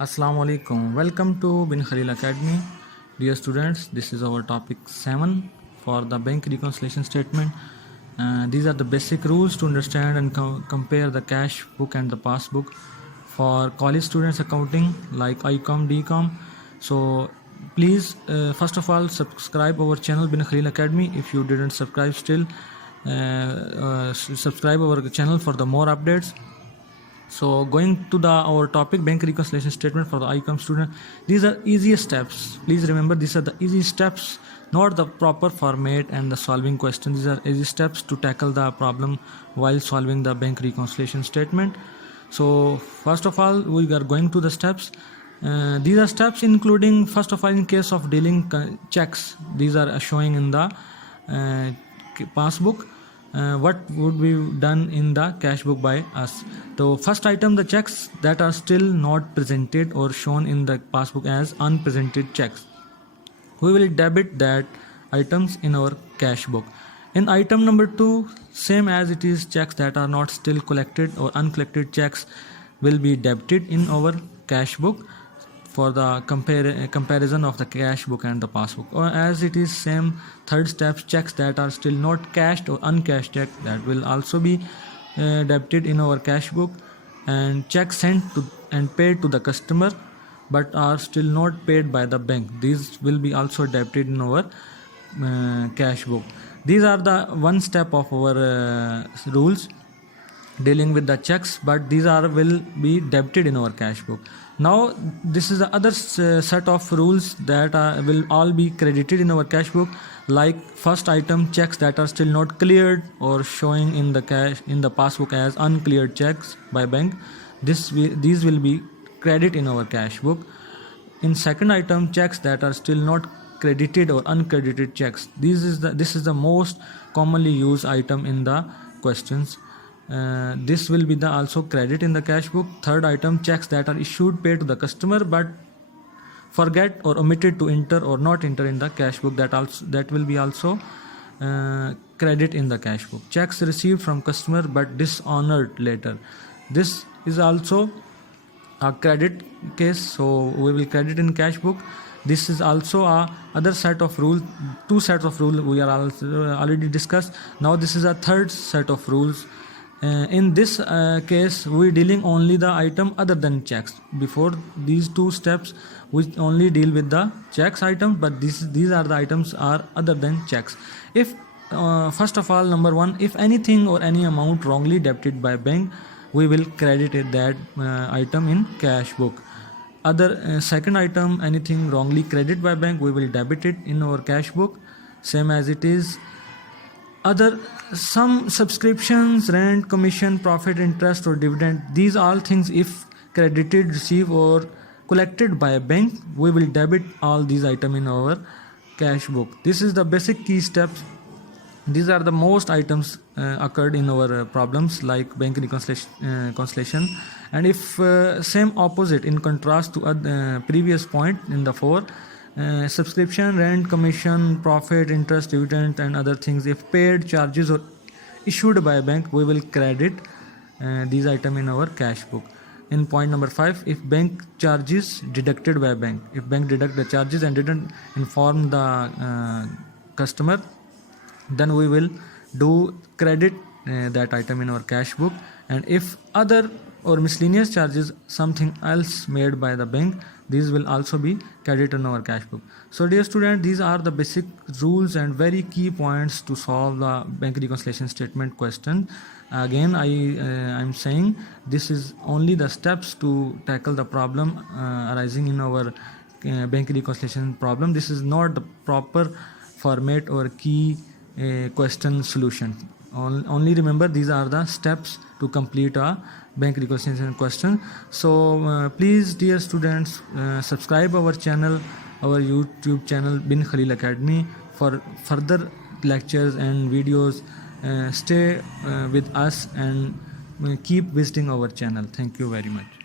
Assalamu alaikum. Welcome to Bin Khalil Academy. Dear students, this is our topic 7 for the bank reconciliation statement. These are the basic rules to understand and compare the cash book and the passbook for college students accounting like ICOM, DCOM. So please, first of all, subscribe our channel Bin Khalil Academy. If you didn't subscribe still, subscribe our channel for the more updates. So going to our topic, bank reconciliation statement for the ICOM student. These are easy steps. Please remember, these are the easy steps, not the proper format and the solving question. These are easy steps to tackle the problem while solving the bank reconciliation statement. So first of all, we are going to the steps. These are steps including, first of all, in case of dealing checks, these are showing in the passbook. What would be done in the cash book by us. So first item, the checks that are still not presented or shown in the passbook as unpresented checks. We will debit that items in our cash book. In item number 2, same as it is, checks that are not still collected or uncollected checks will be debited in our cash book for the comparison of the cash book and the passbook. Or as it is same, third step, checks that are still not cashed or uncashed check, that will also be debited in our cash book. And checks sent to and paid to the customer but are still not paid by the bank, these will be also debited in our cash book. These are the one step of our rules dealing with the checks, but these will be debited in our cash book. Now this is the other set of rules that will all be credited in our cash book, like first item, checks that are still not cleared or showing in the passbook as uncleared checks by bank, these will be credit in our cash book. In second item, checks that are still not credited or uncredited checks, this is the most commonly used item in the questions. This will be the also credit in the cash book. Third item, checks that are issued paid to the customer but forget or omitted to enter or not enter in the cash book, that will be also credit in the cash book. Checks received from customer but dishonored later, this is also a credit case, so we will credit in cash book. This is also a other set of rules. Two sets of rules we are already discussed. Now this is a third set of rules. In this case, we dealing only the item other than checks. Before these two steps, we only deal with the checks item, but these are the items are other than checks. If first of all, number 1, if anything or any amount wrongly debited by bank, we will credit that item in cash book. Second item, anything wrongly credited by bank, we will debit it in our cash book, same as it is. Some subscriptions, rent, commission, profit, interest or dividend, these all things if credited, received or collected by a bank, we will debit all these items in our cash book. This is the basic key steps. These are the most items occurred in our problems like bank reconciliation. And if same opposite, in contrast to previous point in the 4, subscription, rent, commission, profit, interest, dividend and other things, if paid, charges or issued by a bank, we will credit these items in our cash book. In point number 5, if bank charges deducted by a bank, if bank deduct the charges and didn't inform the customer, then we will do credit that item in our cash book. And if other or miscellaneous charges, something else made by the bank, these will also be credited in our cash book. So dear student, these are the basic rules and very key points to solve the bank reconciliation statement question. Again, I'm saying this is only the steps to tackle the problem arising in our bank reconciliation problem. This is not the proper format or key question solution. Only remember, these are the steps to complete a bank reconciliation question. So please, dear students, subscribe our channel, our YouTube channel Bin Khalil Academy, for further lectures and videos. Stay with us and keep visiting our channel. Thank you very much.